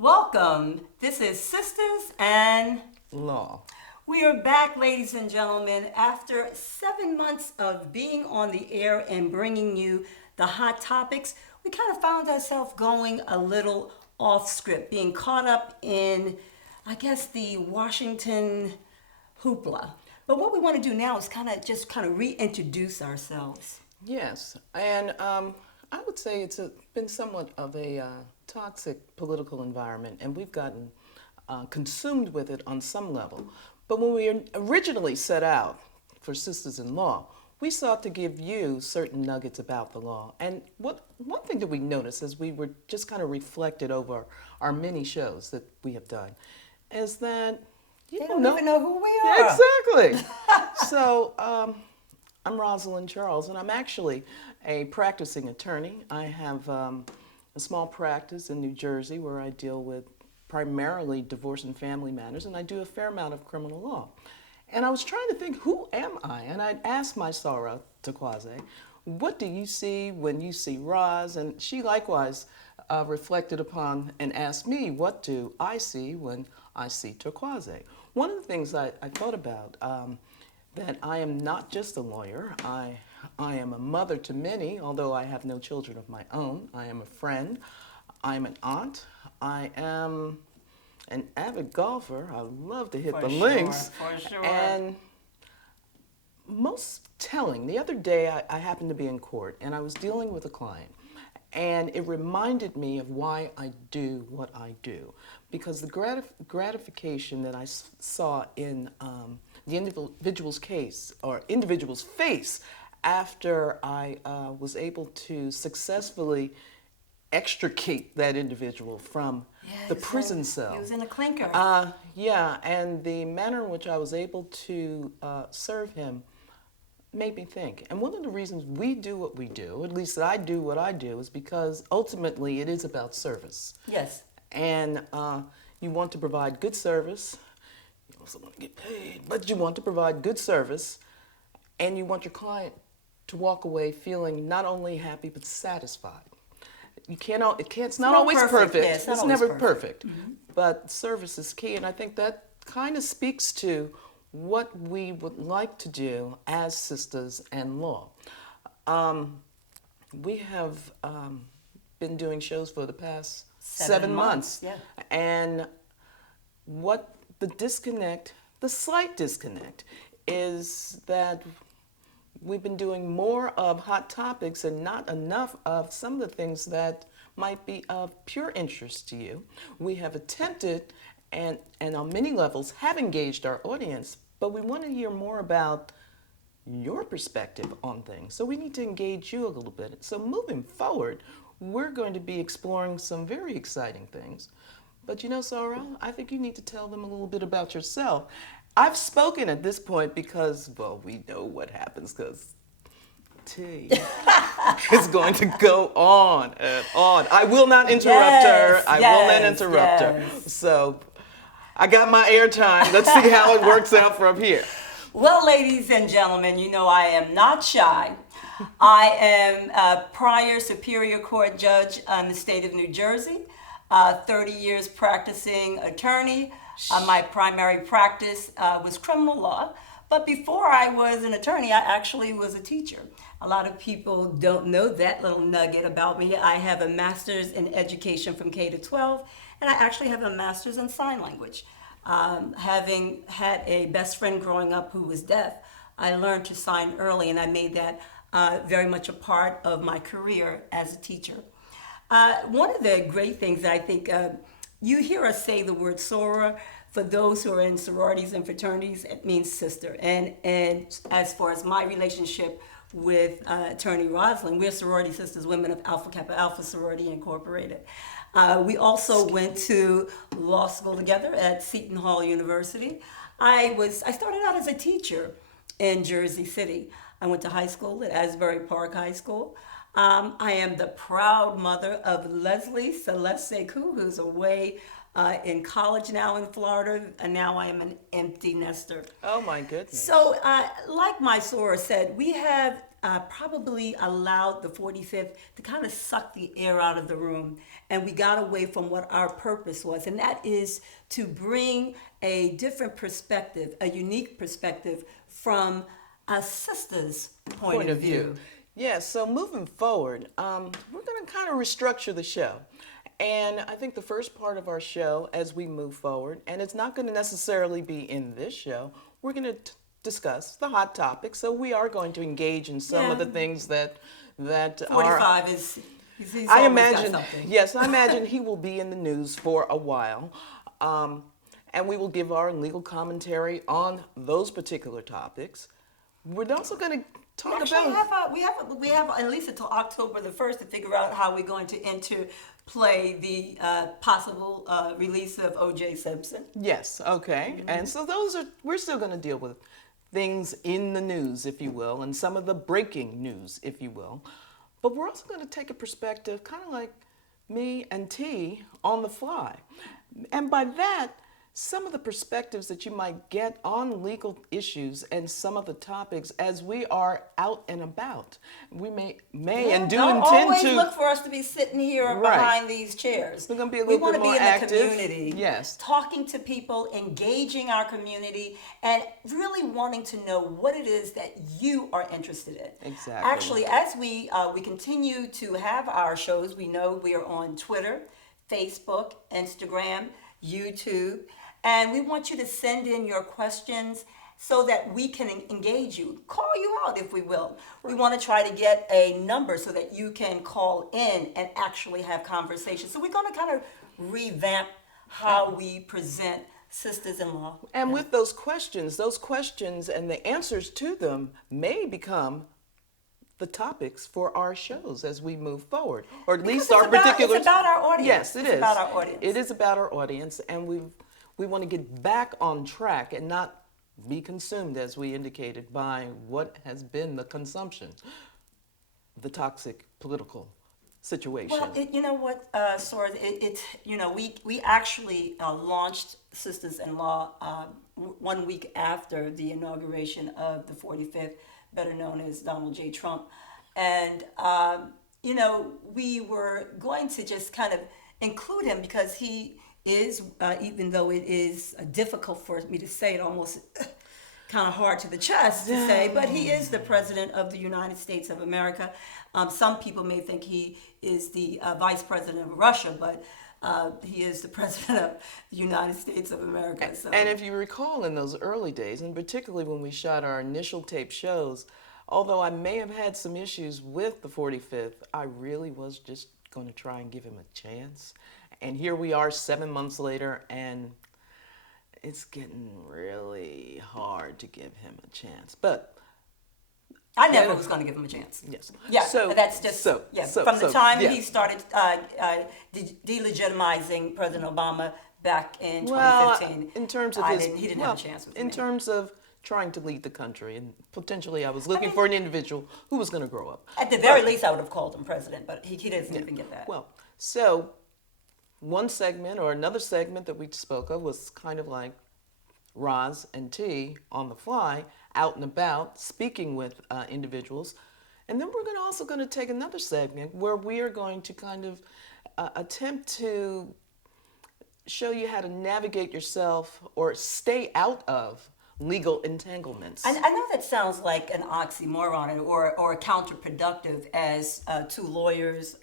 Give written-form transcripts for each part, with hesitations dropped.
Welcome. This is Sisters and Law. we are back, ladies and gentlemen, after 7 months of being on the air and bringing you the hot topics. We kind of found ourselves going a little off script, being caught up in, I guess, the Washington hoopla. But what we want to do now is kind of reintroduce ourselves. Yes, and I would say it's been somewhat of a toxic political environment, and we've gotten consumed with it on some level. But when we originally set out for Sisters in Law, we sought to give you certain nuggets about the law. And one thing that we noticed as we were just kind of reflected over our many shows that we have done is that you They don't even know who we are. Exactly. So I'm Rosalind Charles, and I'm actually a practicing attorney. I have a small practice in New Jersey where I deal with primarily divorce and family matters, and I do a fair amount of criminal law. And I was trying to think, who am I? And I asked my Soror, Torkwase, what do you see when you see Roz? And she likewise reflected upon and asked me, what do I see when I see Torkwase? One of the things I thought about, that I am not just a lawyer. I am a mother to many, although I have no children of my own. I am a friend. I am an aunt. I am an avid golfer. I love to hit the links. For sure. And most telling, the other day I happened to be in court and I was dealing with a client. And it reminded me of why I do what I do. Because the gratification that I saw in the individual's case, or individual's face, after I was able to successfully extricate that individual from the prison cell. He was in a clinker. Yeah, and the manner in which I was able to serve him made me think. And one of the reasons we do what we do, at least I do what I do, is because ultimately it is about service. Yes. And you want to provide good service. You also want to get paid, but you want to provide good service, and you want your client to walk away feeling not only happy but satisfied. It's not always perfect. Yeah, it's never perfect. Mm-hmm. But service is key, and I think that kind of speaks to what we would like to do as Sisters in Law. We have been doing shows for the past 7 months. Yeah. And what the slight disconnect, is that we've been doing more of hot topics and not enough of some of the things that might be of pure interest to you. We have attempted and on many levels have engaged our audience, but we want to hear more about your perspective on things. So we need to engage you a little bit. So moving forward, we're going to be exploring some very exciting things. But you know, Sarah, I think you need to tell them a little bit about yourself. I've spoken at this point because, well, we know what happens because Tee is going to go on and on. I will not interrupt her. I will not interrupt her. So I got my airtime. Let's see how it works out from here. Well, ladies and gentlemen, you know I am not shy. I am a prior Superior Court judge in the state of New Jersey, 30 years practicing attorney. My primary practice was criminal law, but before I was an attorney, I actually was a teacher. A lot of people don't know that little nugget about me. I have a master's in education from K to 12, and I actually have a master's in sign language. Having had a best friend growing up who was deaf, I learned to sign early, and I made that very much a part of my career as a teacher. One of the great things that I think, you hear us say the word soror. For those who are in sororities and fraternities, it means sister. And as far as my relationship with Attorney Rosalyn, we're sorority sisters, women of Alpha Kappa Alpha Sorority Incorporated. We also went to law school together at Seton Hall University. I started out as a teacher in Jersey City. I went to high school at Asbury Park High School. I am the proud mother of Leslie Celeste Sekou, who's away in college now in Florida, and now I am an empty nester. Oh my goodness. So, like my soror said, we have probably allowed the 45th to kind of suck the air out of the room, and we got away from what our purpose was, and that is to bring a different perspective, a unique perspective from a sister's point of view. Yeah, so moving forward, we're going to kind of restructure the show. And I think the first part of our show, as we move forward, and it's not going to necessarily be in this show, we're going to discuss the hot topics. So we are going to engage in some of the things that 45 is. He's I always imagine, got something. yes, I imagine he will be in the news for a while. And we will give our legal commentary on those particular topics. We're also going to talk about. We have at least until October the 1st to figure out how we're going to interplay the possible release of O.J. Simpson. Yes, okay. And so we're still going to deal with things in the news, if you will, and some of the breaking news, if you will. But we're also going to take a perspective, kind of like me and Tee on the fly. And by that, some of the perspectives that you might get on legal issues and some of the topics as we are out and about. We may and do don't intend always to look for us to be sitting here behind these chairs. We're going to be a little bit more active. We want to be in the community, yes, talking to people, engaging our community, and really wanting to know what it is that you are interested in. Exactly. Actually, as we continue to have our shows, we know we are on Twitter, Facebook, Instagram, YouTube. And we want you to send in your questions so that we can engage you, call you out if we will. We want to try to get a number so that you can call in and actually have conversations. So we're going to kind of revamp how we present sisters-in-law. And with those questions and the answers to them may become the topics for our shows as we move forward, or at least our particular. It's about our audience. Yes, it is. It's about our audience. It is about our audience, and we want to get back on track and not be consumed, as we indicated, by what has been the consumption, the toxic political situation. Well, you know what, Sora, we actually launched Sisters-in-Law 1 week after the inauguration of the 45th, better known as Donald J. Trump. And, we were going to just kind of include him because he is, even though it is difficult for me to say it, almost kind of hard to the chest to say, but he is the President of the United States of America. Some people may think he is the Vice President of Russia, but he is the President of the United States of America. So. And if you recall in those early days, and particularly when we shot our initial tape shows, although I may have had some issues with the 45th, I really was just going to try and give him a chance. And here we are 7 months later, and it's getting really hard to give him a chance. But I never was going to give him a chance. Yes. Yeah, so, that's just, so, from the time yeah. he started delegitimizing President Obama back in 2015. Well, in terms of he didn't have a chance with me. In terms of trying to lead the country, and potentially I was looking for an individual who was going to grow up. At the very least, I would have called him president, but he doesn't even get that. Well, so one segment or another segment that we spoke of was kind of like Roz and Tee on the fly, out and about, speaking with individuals. And then we're also going to take another segment where we are going to kind of attempt to show you how to navigate yourself or stay out of legal entanglements. I know that sounds like an oxymoron or counterproductive as two lawyers,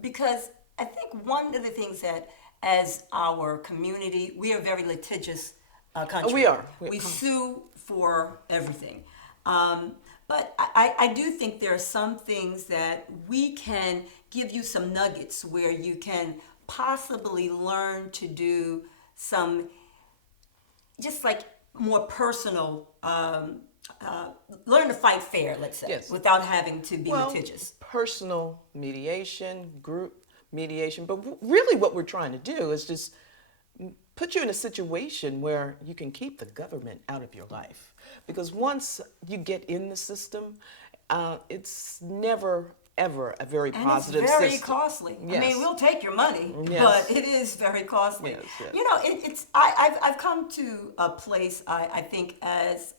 because I think one of the things that as our community, we are a very litigious country. We are. We sue for everything. But I do think there are some things that we can give you some nuggets where you can possibly learn to do some, just like more personal, learn to fight fair, let's say, Yes. without having to be litigious. Personal mediation, group mediation, but really what we're trying to do is just put you in a situation where you can keep the government out of your life. Because once you get in the system, it's never ever a very And positive it's very system. costly. I Yes. mean, we'll take your money, Yes. but it is very costly. Yes, yes. You know, I've come to a place, I think, as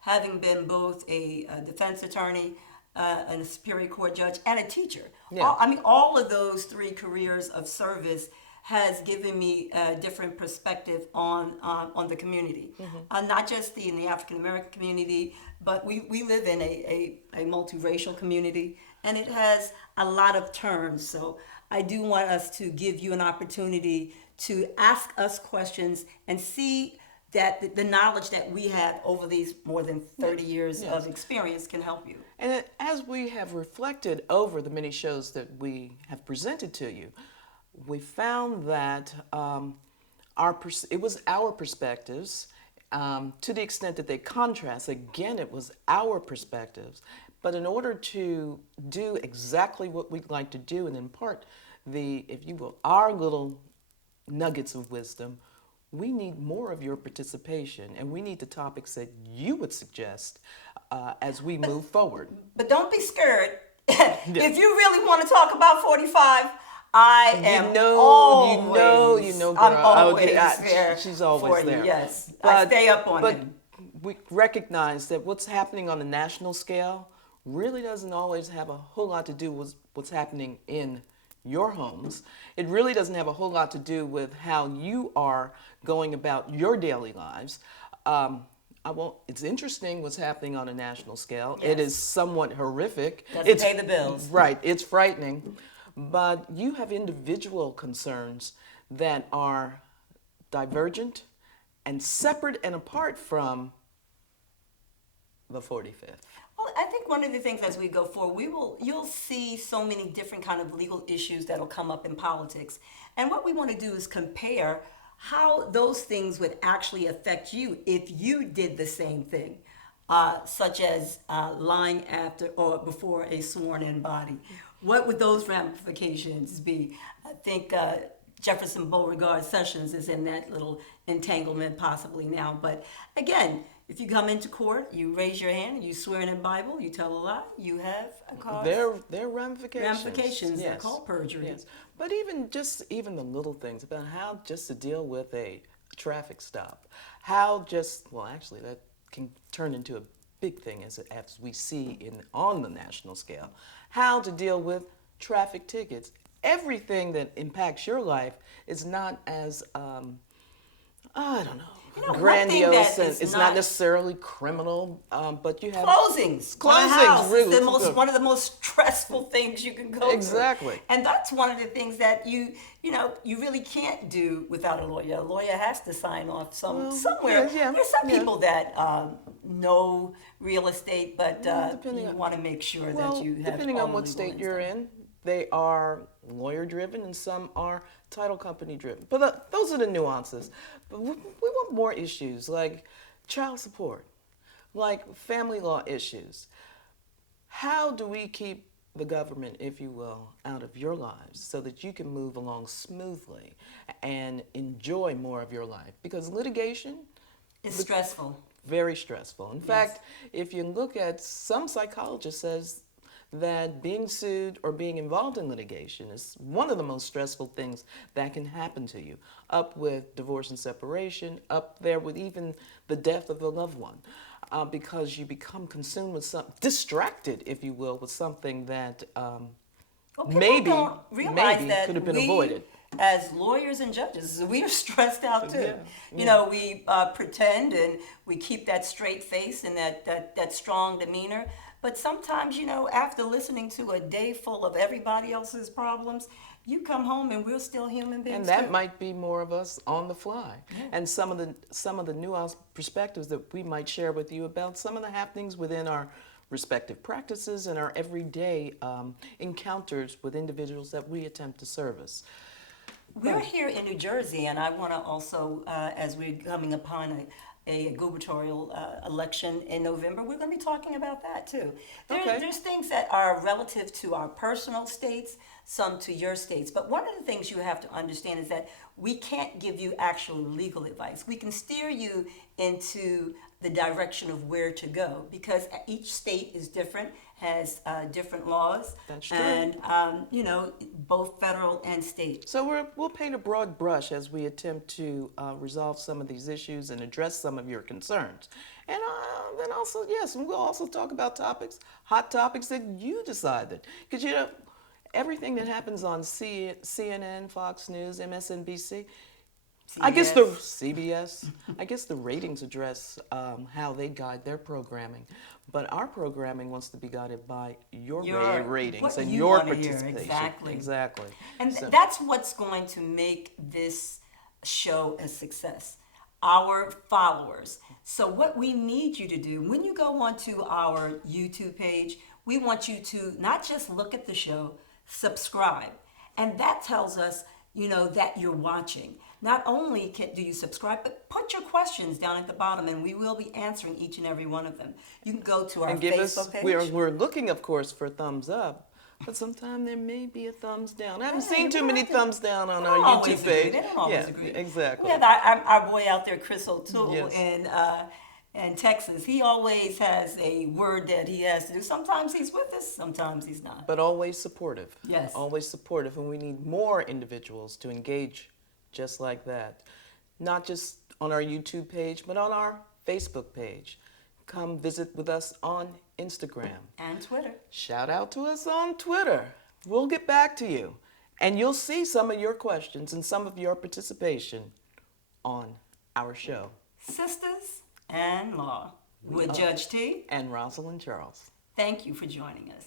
having been both a defense attorney, and a superior court judge, and a teacher. Yeah. I mean, all of those three careers of service has given me a different perspective on the community, not just in the African American community, but we live in a multiracial community, and it has a lot of terms. So I do want us to give you an opportunity to ask us questions and see that the knowledge that we have over these more than 30 years Yes. of experience can help you. And as we have reflected over the many shows that we have presented to you, we found that it was our perspectives, to the extent that they contrast. Again, it was our perspectives. But in order to do exactly what we'd like to do and impart if you will, our little nuggets of wisdom, we need more of your participation, and we need the topics that you would suggest as we move forward. But don't be scared. If you really want to talk about 45, I am always, girl. I'm always Okay, there. she's always for you, there. yes, I stay up on but it. we recognize that what's happening on the national scale really doesn't always have a whole lot to do with what's happening in your homes. It really doesn't have a whole lot to do with how you are going about your daily lives. It's interesting what's happening on a national scale. Yes. It is somewhat horrific. Doesn't pay the bills. Right, it's frightening. But you have individual concerns that are divergent and separate and apart from the 45th. Well, I think one of the things as we go forward, you'll see so many different kind of legal issues that'll come up in politics. And what we want to do is compare how those things would actually affect you if you did the same thing, such as lying after or before a sworn-in body. What would those ramifications be? I think Jefferson Beauregard Sessions is in that little entanglement possibly now. But again, if you come into court, you raise your hand, you swear in the Bible, you tell a lie, you have a cause. There are ramifications. Ramifications, they're Yes. called perjury. Yes. But even the little things about how just to deal with a traffic stop, actually that can turn into a big thing as we see on the national scale, how to deal with traffic tickets. Everything that impacts your life is not as, I don't know, grandiose, and it's not necessarily criminal, but you have Closings. Closings, really. Is one of the most stressful things you can go Exactly. through. And that's one of the things that you really can't do without a lawyer. A lawyer has to sign off somewhere. Yeah, There's some yeah. people that know real estate, but depending you on- want to make sure that you have depending all on the what legal state ins you're done. in, they are lawyer-driven and some are title company-driven. But those are the nuances. But we want more issues like child support, like family law issues. How do we keep the government, if you will, out of your lives so that you can move along smoothly and enjoy more of your life? Because litigation, It's stressful. very stressful. In fact, if you look at, some psychologists says that being sued or being involved in litigation is one of the most stressful things that can happen to you, up with divorce and separation, up there with even the death of a loved one, because you become consumed with distracted, if you will, with something that Well, people maybe don't realize that could have been we, avoided. as lawyers and judges, we are stressed out too. Yeah, You know, we pretend and we keep that straight face and that strong demeanor. But sometimes, after listening to a day full of everybody else's problems, you come home and we're still human beings. And that too. might be more of us on the fly. And some of the nuanced perspectives that we might share with you about some of the happenings within our respective practices and our everyday encounters with individuals that we attempt to service. We're here in New Jersey, and I want to also, as we're coming upon a gubernatorial election in November, we're going to be talking about that too. There's things that are relative to our personal states, some to your states. But one of the things you have to understand is that we can't give you actual legal advice. We can steer you into the direction of where to go because each state is different, has different laws. That's true. And, you know, both federal and state. So we'll paint a broad brush as we attempt to resolve some of these issues and address some of your concerns. And then also, yes, we'll also talk about topics, hot topics that you decided. Because, you know, everything that happens on CNN, Fox News, MSNBC, I guess the CBS, I guess the ratings address how they guide their programming. But our programming wants to be guided by your ratings and your participation. Exactly. Exactly. And that's what's going to make this show a success. Our followers. So what we need you to do, when you go onto our YouTube page, we want you to not just look at the show, subscribe. And that tells us, you know, that you're watching. Not only do you subscribe, but put your questions down at the bottom, and we will be answering each and every one of them. You can go to our Facebook page. We're looking, of course, for thumbs up, but sometimes there may be a thumbs down. I haven't seen too many thumbs down on our YouTube page. They don't always agree. Exactly. We have our boy out there, Chris O'Toole, Yes. in Texas. He always has a word that he has to do. Sometimes he's with us, sometimes he's not. But always supportive. Yes. Always supportive, and we need more individuals to engage just like that. Not just on our YouTube page, but on our Facebook page. Come visit with us on Instagram. And Twitter. Shout out to us on Twitter. We'll get back to you. And you'll see some of your questions and some of your participation on our show. Sisters and Law with Judge Tee and Rosalyn Charles. Thank you for joining us.